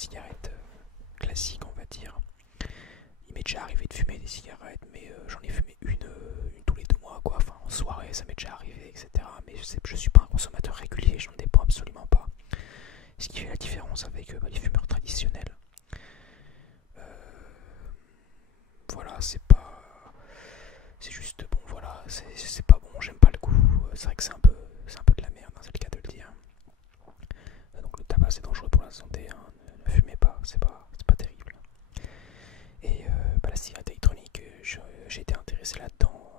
cigarette classique, on va dire. Il m'est déjà arrivé de fumer des cigarettes, mais j'en ai fumé une tous les 2 mois, quoi. Enfin, en soirée, ça m'est déjà arrivé, etc. Mais je suis pas un consommateur régulier, j'en dépends absolument pas. Ce qui fait la différence avec les fumeurs traditionnels. Euh, voilà, c'est pas. C'est juste bon, voilà, c'est pas bon, j'aime pas le goût. C'est vrai que c'est un peu de la merde, hein, c'est le cas de le dire. Donc le tabac c'est dangereux pour la santé, hein. Ne fumez pas, c'est pas terrible. Et la cigarette électronique, j'ai été intéressé là-dedans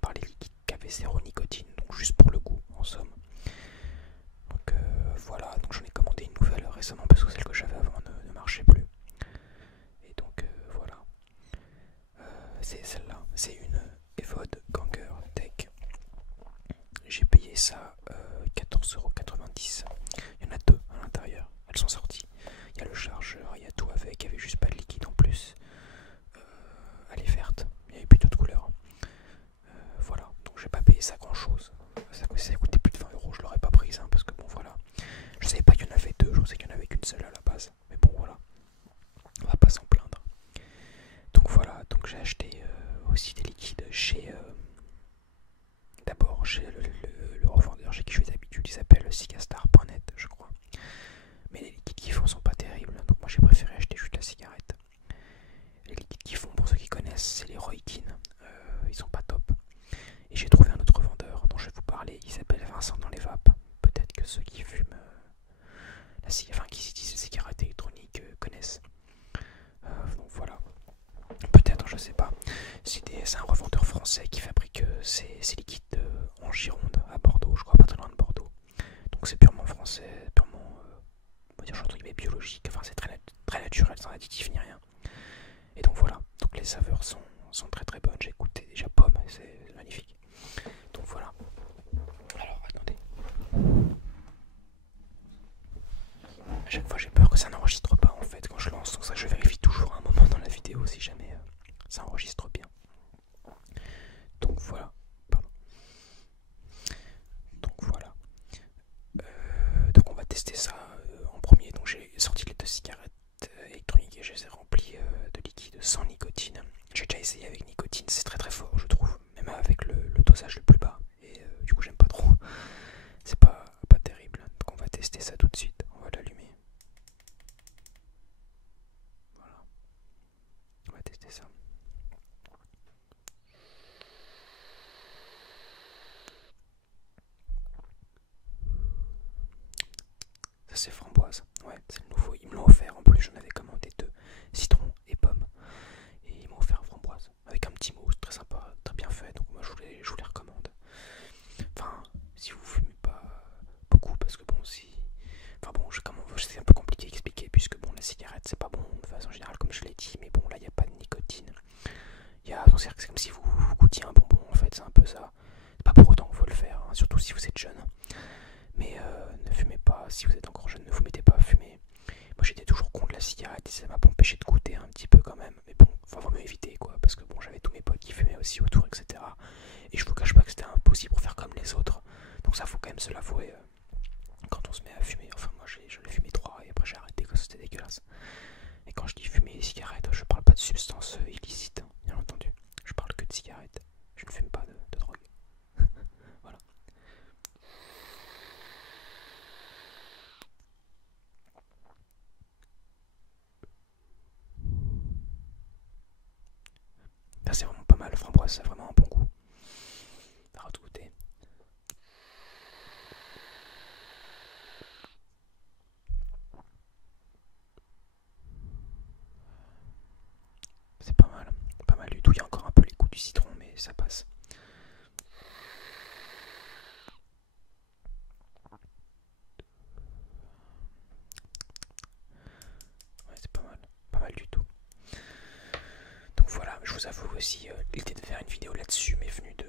par les liquides qui avaient zéro nicotine, donc juste pour le goût en somme. Donc voilà, donc j'en ai commandé une nouvelle récemment parce que celle que j'avais avant ne marchait plus. Et donc voilà, c'est celle-là, c'est une Evode Ganger Tech. J'ai payé ça 14,90 €. Il y en a deux à l'intérieur, elles sont sorties. Il y a le chargeur, il y a tout avec, il n'y avait juste pas de liquide en plus. Elle est verte, il n'y avait plus d'autres couleurs. Voilà, donc j'ai pas payé ça grand chose. Ça a coûté plus de 20 €, je l'aurais pas prise, hein, parce que bon voilà. Je savais pas qu'il y en avait deux, je pensais qu'il y en avait qu'une seule à la base. Mais bon voilà, on va pas s'en plaindre. Donc voilà, donc j'ai acheté aussi des liquides chez... d'abord chez le revendeur chez qui je fais d'habitude, il s'appelle cigastar.net je crois. Mais les liquides qu'ils font sont pas terribles, donc moi j'ai préféré acheter juste la cigarette. Les liquides qu'ils font, pour ceux qui connaissent, c'est les Roykin. Ils sont pas top. Et j'ai trouvé un autre vendeur dont je vais vous parler, il s'appelle Vincent dans les vapes. Peut-être que ceux qui fument qui utilisent les cigarettes électroniques connaissent. Donc voilà. Peut-être, je sais pas. C'est un revendeur français qui fabrique ces liquides en Gironde, à Bordeaux, je crois, pas très loin de Bordeaux. Donc c'est purement français, purement, on va dire, entre guillemets, biologique. Enfin, c'est très naturel, sans additif ni rien. Et donc voilà. Donc les saveurs sont très très bonnes. J'ai goûté déjà pomme, c'est magnifique. Donc voilà. Alors attendez. À chaque fois j'ai peur que ça n'enregistre pas en fait quand je lance, donc ça je vérifie toujours un moment dans la vidéo si jamais ça enregistre bien. Donc voilà. Pardon. Donc voilà. Donc on va tester ça en premier. Donc j'ai sorti les deux cigarettes électroniques et je les ai remplies de liquide sans nicotine. J'ai déjà essayé avec nicotine, c'est très très fort je trouve, même avec le dosage le plus bas. Et du coup j'aime pas trop. C'est pas terrible. Donc on va tester ça tout de suite. On va l'allumer. Voilà. On va tester ça. Ça c'est framboise. Ouais, c'est le nouveau. Ils me l'ont offert. En plus j'en avais commandé deux. Citron et pomme. Et ils m'ont offert framboise. Avec un petit mousse très sympa. Très bien fait. Donc moi je vous les recommande. Enfin, si vous fumez pas beaucoup. Parce que bon, si... Enfin bon, c'est un peu compliqué à expliquer. Puisque bon, la cigarette c'est pas bon de façon générale comme je l'ai dit. Mais bon, là il n'y a pas de nicotine. C'est comme si vous goûtiez un bonbon en fait. C'est un peu ça. C'est pas pour autant qu'il faut le faire. Hein, surtout si vous êtes jeune. Mais ne fumez pas, si vous êtes encore jeune, ne vous mettez pas à fumer. Moi j'étais toujours contre la cigarette et ça m'a pas empêché de goûter un petit peu quand même. Mais bon, enfin vaut mieux éviter quoi, parce que bon j'avais tous mes potes qui fumaient aussi autour, etc. Et je vous cache pas que c'était impossible pour faire comme les autres. Donc ça faut quand même se l'avouer quand on se met à fumer. Enfin moi j'en ai fumé 3 et après j'ai arrêté parce que c'était dégueulasse. Et quand je dis fumer les cigarettes, je parle pas de substances illicites, hein, bien entendu. Je parle que de cigarettes. Je ne fume pas de drogue. Voilà. Ça c'est vraiment pas mal, framboise, ça a vraiment un bon goût. On va goûter. C'est pas mal du tout. Il y a encore un peu les goûts du citron, mais ça passe. Ouais, c'est pas mal du tout. Donc voilà, je vous avoue aussi, l'idée de faire une vidéo là-dessus m'est venue de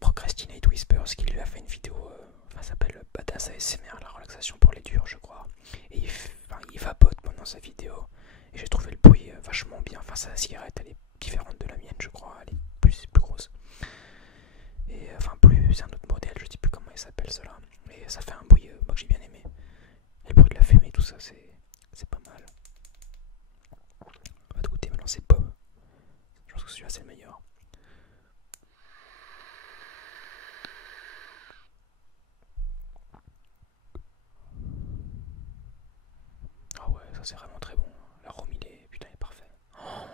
Procrastinate Whispers qui lui a fait une vidéo, ça s'appelle Badass ASMR, la relaxation pour les durs, je crois. Et il vapote pendant sa vidéo. Et j'ai trouvé le bruit vachement bien. Enfin, sa cigarette, elle est différente de la mienne, je crois. Elle est plus grosse. Et c'est un autre modèle, je sais plus comment il s'appelle cela. Et ça fait un bruit moi que j'ai bien aimé. Et le bruit de la fumée, tout ça, c'est Non, c'est pas. Je pense que celui-là c'est le meilleur. Ah ouais, ça c'est vraiment très bon. L'arôme il est. Putain, il est parfait. Oh.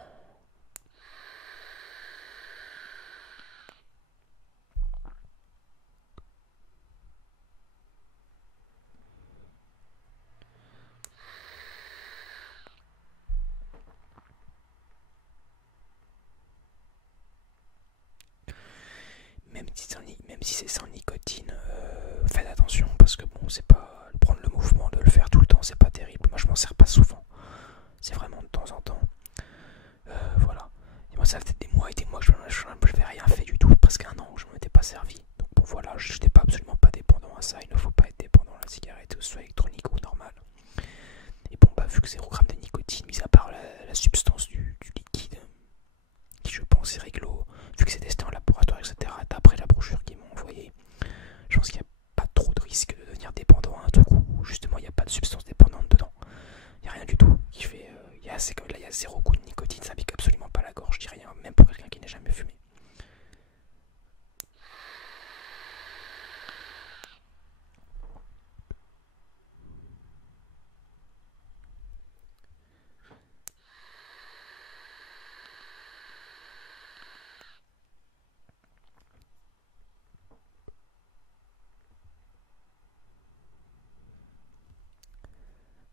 Même si c'est sans nicotine, faites attention parce que bon, c'est pas prendre le mouvement de le faire tout le temps, c'est pas terrible. Moi, je m'en sers pas souvent. C'est vraiment de temps en temps. Voilà. Et moi, ça fait des mois et des mois que je n'avais rien fait du tout, presque un an où je m'en étais pas servi. Donc bon, voilà, je n'étais pas absolument pas dépendant à ça. Il ne faut pas être dépendant à la cigarette, que ce soit électronique ou normale. Et bon, bah vu que 0 g de nicotine, mis à part la substance du liquide, qui je pense est réglo, vu que c'est testé en laboratoire, etc., d'après la brochure qu'ils m'ont envoyée, je pense qu'il n'y a pas trop de risque de devenir dépendant à un truc où justement il n'y a pas de substance dépendante dedans. Il n'y a rien du tout qui fait. Là, il y a 0 goût de nicotine, ça pique absolument pas la gorge, je dis rien, même pour quelqu'un qui n'a jamais fumé.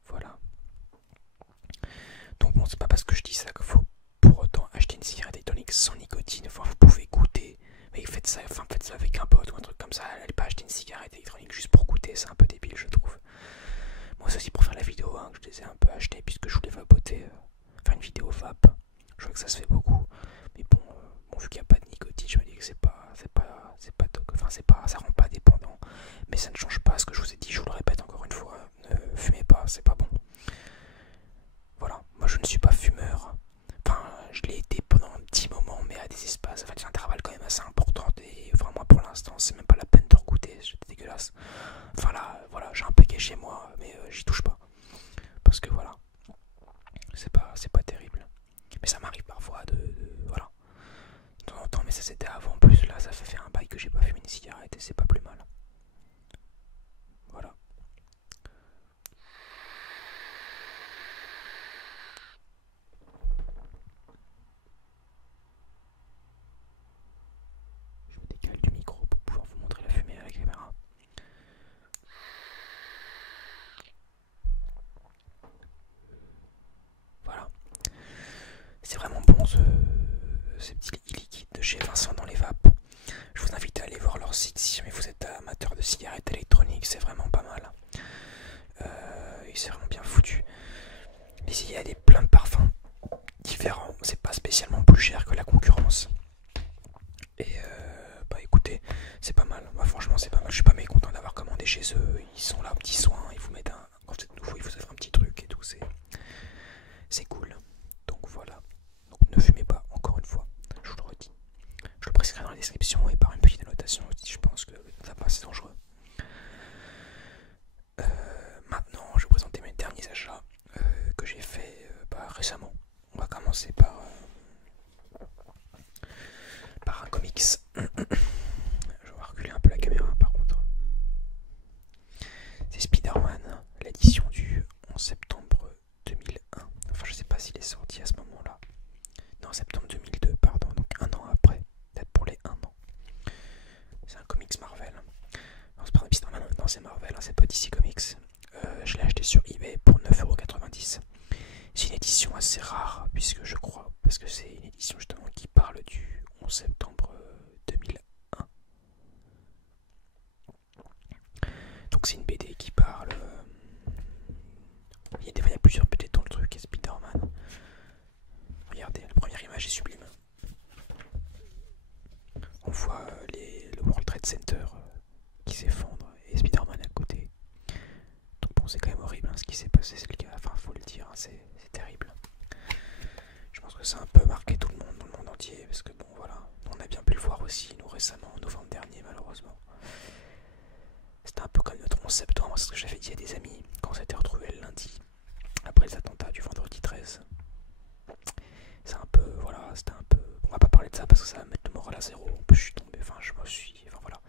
Voilà. Donc bon, c'est pas parce que je dis ça qu'il faut pour autant acheter une cigarette électronique sans nicotine. Enfin, vous pouvez goûter, mais faites ça avec un pote ou un truc comme ça. Allez pas acheter une cigarette électronique juste pour goûter, c'est un peu débile, je trouve. Moi, c'est aussi pour faire la vidéo hein, que je les ai un peu achetés puisque je voulais vapoter, faire une vidéo vape. Je vois que ça se fait beaucoup, mais bon vu qu'il n'y a pas de nicotine, je me dis que ça rend pas dépendant, mais ça ne change pas ce que je vous ai dit. Je vous le répète encore une fois, ne fumez pas, c'est pas bon. Voilà, moi je ne suis pas fumeur. Enfin, je l'ai été pendant un petit moment, mais à des espaces, des intervalles quand même assez importants. Et enfin, moi pour l'instant, c'est même pas la peine de regoûter, c'est dégueulasse. Enfin là, voilà, j'ai un paquet chez moi, mais j'y touche pas. Parce que voilà, c'est pas terrible. Mais ça m'arrive parfois voilà, de temps en temps, mais ça c'était avant. En plus, là, ça fait un bail que j'ai pas fumé une cigarette et c'est pas plus mal. Voilà. Je me décale du micro pour pouvoir vous montrer la fumée à la caméra. Voilà. C'est vraiment bon ces petits liquides de chez Vincent dans les vapes. Je vous invite à aller voir leur site si jamais vous êtes amateur de cigarettes électroniques, c'est vraiment pas mal. Et c'est vraiment bien foutu. Ici il y a plein de parfums différents, c'est pas spécialement plus cher que la concurrence. Et bah écoutez, c'est pas mal. Moi franchement c'est pas mal, je suis pas mécontent d'avoir commandé chez eux. Ils sont là, petits soins, ils vous mettent quand vous êtes nouveau, ils vous offrent un petit truc et tout, c'est cool. Donc voilà. Donc ne fumez pas, encore une fois, je vous le redis. Je le préciserai dans la description et par une petite annotation aussi, je pense que le tabac c'est dangereux. Maintenant, je vais vous présenter mes derniers achats que j'ai fait récemment. On va commencer par un comics. Je vais reculer un peu la caméra par contre. C'est Spider-Man, l'édition du 11 septembre 2001. Enfin, je sais pas s'il est sorti à ce moment-là. Non, septembre 2002, pardon, donc un an après. Peut-être pour les 1 an. C'est un comics Marvel. Non, c'est pas Spider-Man, non, c'est Marvel, hein, c'est pas DC Comics. Je l'ai acheté sur eBay pour 9,90€. C'est une édition assez rare, puisque je crois, parce que c'est une édition justement qui parle du 11 septembre 2001. Donc c'est une BD qui parle. Il y a plusieurs BD dans le truc, et Spider-Man. Regardez, la première image est sublime. On voit le World Trade Center qui s'effondre et Spider-Man à côté. Donc bon, c'est quand même horrible hein, ce qui s'est passé, c'est le cas. Enfin, faut le dire, hein, c'est terrible. Je pense que ça a un peu marqué tout le monde dans le monde entier, parce que bon, voilà, on a bien pu le voir aussi, nous récemment, en novembre dernier, malheureusement. C'était un peu comme notre 11 septembre, c'est ce que j'avais dit à des amis quand on s'était retrouvés le lundi, après les attentats du vendredi 13. C'est à zéro. En plus, je suis tombé, enfin, enfin voilà.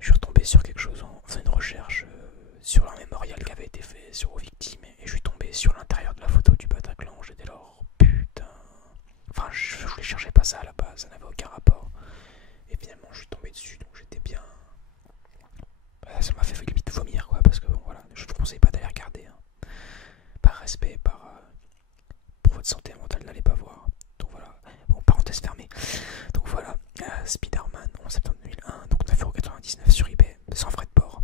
Je suis retombé sur quelque chose en faisant une recherche sur un mémorial qui avait été fait sur aux victimes et je suis tombé sur l'intérieur de la photo du Bataclan. J'étais là, oh, putain. Enfin, je voulais chercher pas ça à la base, ça n'avait aucun rapport. Et finalement, je suis tombé dessus, donc j'étais bien. Bah, ça m'a fait limite vomir, quoi, parce que bon, voilà, je ne vous conseille pas d'aller regarder. Hein. Par respect, pour votre santé mentale, n'allez pas voir. Donc voilà, bon, parenthèse fermée. Donc voilà, Spider-Man 11 septembre 2001, donc 9,99€ sur eBay, sans frais de port.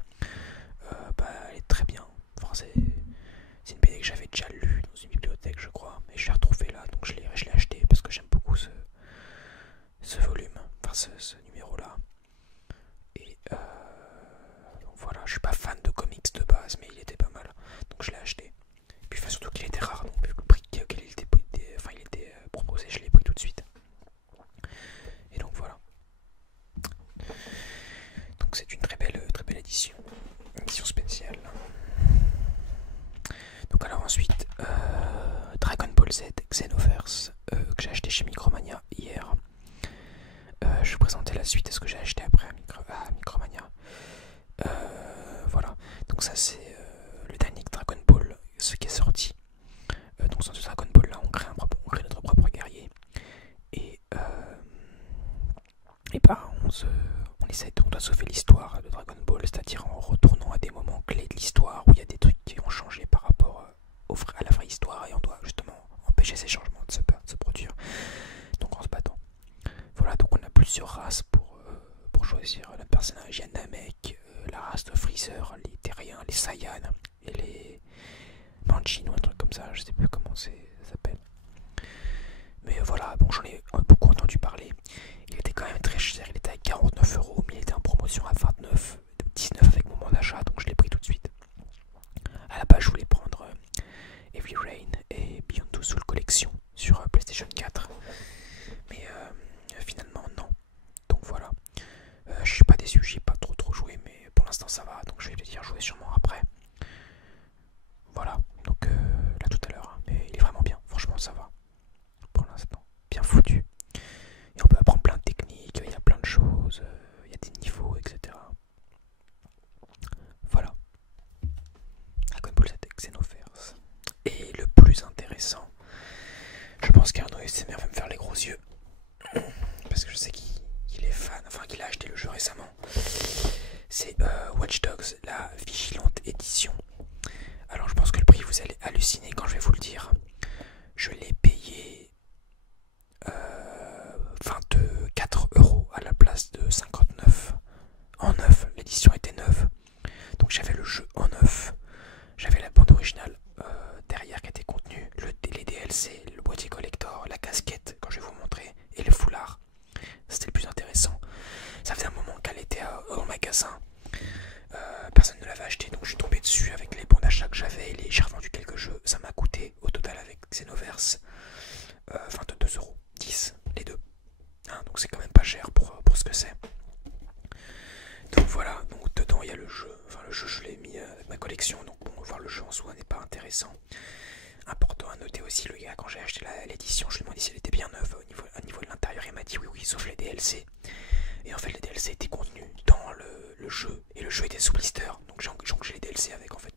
Bah, elle est très bien. Enfin, c'est une BD que j'avais déjà lue dans une bibliothèque, je crois, mais je l'ai retrouvée là, donc je l'ai acheté parce que j'aime beaucoup ce volume, enfin ce numéro-là. Et donc voilà, je suis pas fan de comics de base, mais il était pas mal, donc je l'ai acheté. Puis enfin, surtout qu'il était rare, donc vu que le prix auquel il était, proposé, je l'ai pris tout de suite. Et donc voilà. Donc c'est une très belle édition, édition spéciale. Donc alors ensuite, Dragon Ball Z Xenoverse que j'ai acheté chez Micromania hier. Je vais vous présenter la suite de ce que j'ai acheté après à Micromania. Voilà, donc ça c'est le dernier Dragon Ball, ce qui est sorti. Donc dans ce Dragon Ball là, on crée notre propre guerrier et bah on doit sauver l'histoire de Dragon Ball, c'est-à-dire en retournant à des moments clés de l'histoire où il y a des trucs qui ont changé par rapport à la vraie histoire et on doit justement empêcher ces changements de se produire. Donc en se battant. Voilà, donc on a plusieurs races pour choisir le personnage. Il y a Namek, la race de Freezer, les Terriens, les Saiyans et les Manchin ou un truc comme ça, je sais plus comment ça s'appelle. Mais voilà, bon, j'en ai beaucoup entendu parler. Il était quand même très cher, il était à 49€, mais il était en promotion à 29, 19 avec mon bon d'achat, donc je l'ai pris tout de suite. À la base, je voulais prendre Heavy Rain et Beyond Two Soul Collection sur PlayStation 4. Mais finalement, non. Donc voilà. Je suis pas déçu, j'ai pas trop joué, mais pour l'instant ça va, donc je vais le dire jouer sûrement après. Voilà, donc là tout à l'heure, hein, mais il est vraiment bien, franchement ça va. Pour l'instant, bien foutu. Et on peut apprendre plein de techniques, il y a plein de choses, il y a des niveaux, etc. Voilà. Dragon Ball Z Xenoverse. Et le plus intéressant, je pense qu'Arnaud SMR va me faire les gros yeux. Parce que je sais qu'il est fan, enfin qu'il a acheté le jeu récemment. C'est Watch Dogs, la Vigilante édition. Alors je pense que le prix, vous allez halluciner quand je vais vous le dire. Je l'ai payé 24€ à la place de 59. En neuf, l'édition était neuve. Donc j'avais le jeu en neuf. J'avais la bande originale derrière qui était contenue, les DLC, le boîtier collector, la casquette, quand je vais vous montrer, et le foulard. C'était le plus intéressant. Ça faisait un moment qu'elle était au magasin. Personne ne l'avait acheté, donc je suis tombé dessus avec les bons d'achat que j'avais. J'ai revendu quelques jeux. Ça m'a coûté au total avec Xenoverse 22,10€ les deux. Hein, donc c'est quand même pas cher pour ce que c'est. Donc voilà, donc dedans il y a le jeu. Enfin le jeu je l'ai mis avec ma collection, donc bon, voir le jeu en soi n'est pas intéressant. Important à noter aussi, le gars quand j'ai acheté l'édition, je lui ai demandé si elle était bien neuve au niveau de l'intérieur, il m'a dit oui, sauf les DLC. Et en fait les DLC étaient contenus dans le jeu, et le jeu était sous blister, donc j'ai les DLC avec en fait.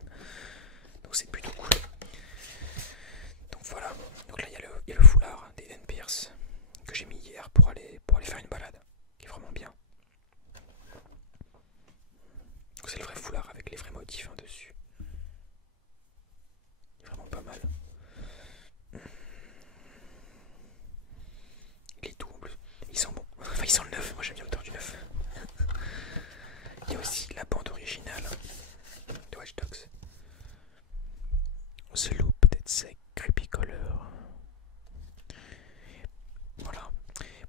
Donc c'est plutôt cool. Donc voilà, donc là il y a le foulard d'Eden Pierce que j'ai mis hier pour aller faire une balade, qui est vraiment bien. Donc c'est le vrai foulard avec les vrais motifs dessus. Il est vraiment pas mal. Il est doux en plus. Ils sont bons. Enfin ils sont le neuf, moi j'aime bien l'auteur du neuf. Il y a aussi la bande originale de Watch Dogs. The Loop, Dead Sec, Creepy Color. Voilà.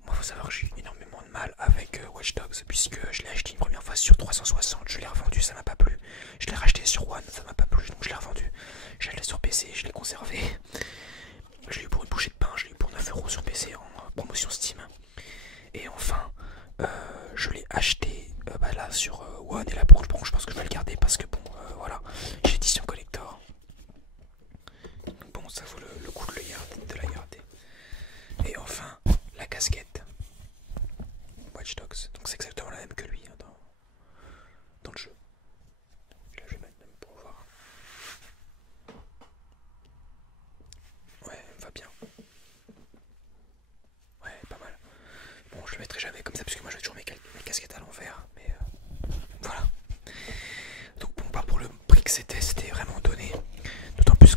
Moi faut savoir que j'ai eu énormément de mal avec Watch Dogs puisque je l'ai acheté une première fois sur 360, je l'ai revendu, ça m'a pas plu. Je l'ai racheté sur One, ça m'a pas plu, donc je l'ai revendu. Je l'ai sur PC, je l'ai conservé. Je l'ai eu pour une bouchée de pain, je l'ai eu pour 9€ sur PC en promotion Steam. Et enfin, je l'ai acheté là sur One, et là bon, je pense que je vais le garder parce que bon, voilà, j'ai l'édition collector. Bon, ça vaut le coup de la garder. Et enfin, la casquette.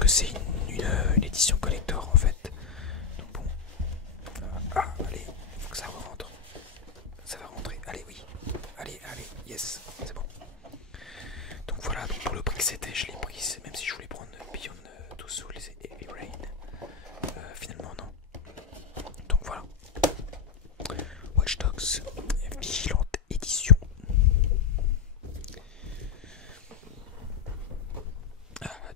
que c'est une édition collector en fait. Donc bon. Ah, allez, faut que ça rentre. Ça va rentrer. Allez, oui. Allez, allez, yes, c'est bon. Donc voilà, donc pour le prix que c'était, je l'ai pris, même si je voulais prendre Beyond Two Souls et Heavy Rain. Finalement, non. Donc voilà. Watch Dogs, Vigilante édition.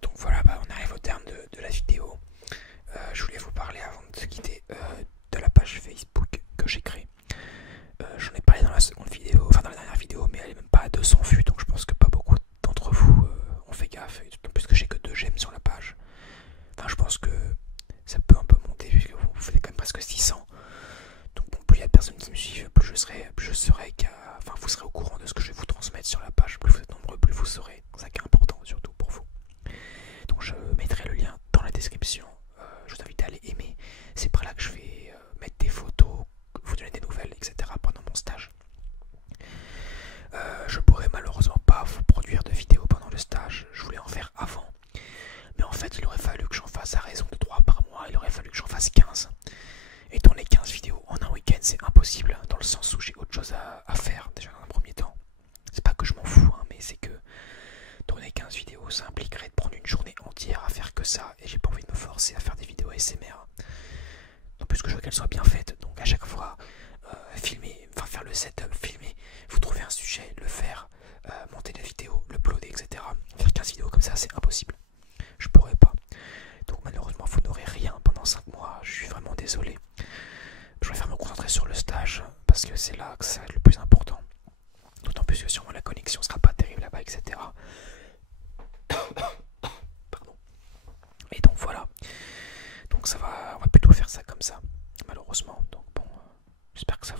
Donc voilà, bah, on arrive au terme de la vidéo. Je voulais vous parler avant de se quitter de la page Facebook que j'ai créée. J'en ai parlé dans la seconde vidéo, enfin dans la dernière vidéo, mais elle est même pas à 200 vues, donc je pense que pas beaucoup d'entre vous ont fait gaffe, d'autant plus que j'ai que 2 j'aime sur la page. Enfin, je pense que ça peut un peu monter, puisque vous faites quand même presque 600. Donc bon, plus il y a de personnes qui me suivent, plus je serai enfin, vous serez au courant de ce que je vais vous transmettre sur la page. Plus vous êtes nombreux, plus vous saurez. C'est ça qui est important, surtout pour vous. Donc je mettrai le lien dans la description. Je vous invite à aller aimer. C'est par là que je vais mettre des photos, vous donner des nouvelles, etc. pendant mon stage. Je pourrais malheureusement pas vous produire de vidéos pendant le stage. Je voulais en faire avant. Mais en fait, il aurait fallu que j'en fasse à raison de 3 par mois. Il aurait fallu que j'en fasse 15. Et tourner 15 vidéos en un week-end, c'est impossible. Dans le sens où j'ai autre chose à faire, déjà dans un premier temps. C'est pas que je m'en fous, hein, mais c'est que tourner 15 vidéos, ça impliquerait de prendre une journée entière à faire que ça. Et j'ai pas envie de me forcer à faire des vidéos ASMR. En plus que je veux qu'elles soient bien faites. Donc à chaque fois, filmer, enfin faire le setup, filmer, vous trouvez un sujet, le faire, monter la vidéo, le uploader, etc. Faire 15 vidéos comme ça, c'est impossible. Je pourrais pas. Donc malheureusement, vous n'aurez rien pendant 5 mois. Je suis vraiment désolé. Je préfère me concentrer sur le stage parce que c'est là que ça va être le plus important. D'autant plus que sûrement la connexion sera pas terrible là-bas, etc. Pardon. Et donc voilà. Donc on va plutôt faire ça comme ça, malheureusement. Donc bon, j'espère que enfin,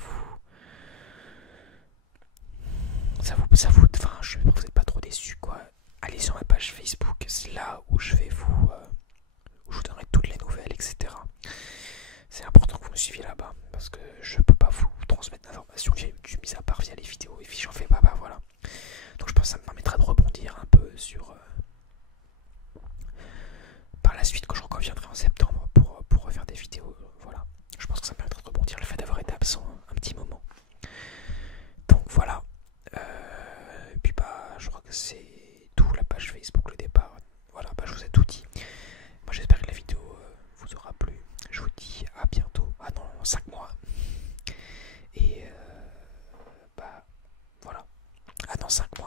je sais pas, vous n'êtes pas trop déçus, quoi. Allez sur ma page Facebook, c'est là où je vais où je vous donnerai toutes les nouvelles, etc. C'est important que vous me suiviez là-bas, parce que je peux pas vous transmettre d'informations que j'ai mis à part via les vidéos, et puis j'en fais pas, bah voilà. Donc je pense que ça me permettra de rebondir un peu sur par la suite quand je reviendrai en septembre pour refaire des vidéos, voilà. Je pense que ça me permettra de rebondir le fait d'avoir été absent un petit moment. Donc voilà. Et puis bah je crois que c'est tout, la page Facebook, le départ. Voilà, bah je vous ai tout dit. Moi j'espère que la vidéo vous aura plu. Je vous dis à bientôt. Ah non, 5 mois. Et bah voilà. Ah dans 5 mois.